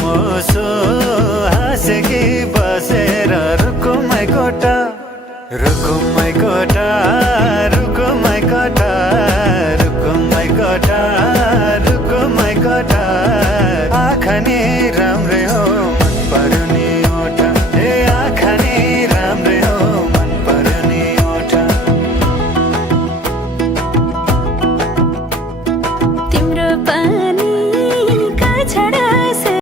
मुसो हाँसेकी बसेर रुकुमै कोटा रुकुमै कोटा रुकुमै कोटा रुकुमै कोटा रुकुमै कोटा आँखा नि राम्रै हो मन पर्छ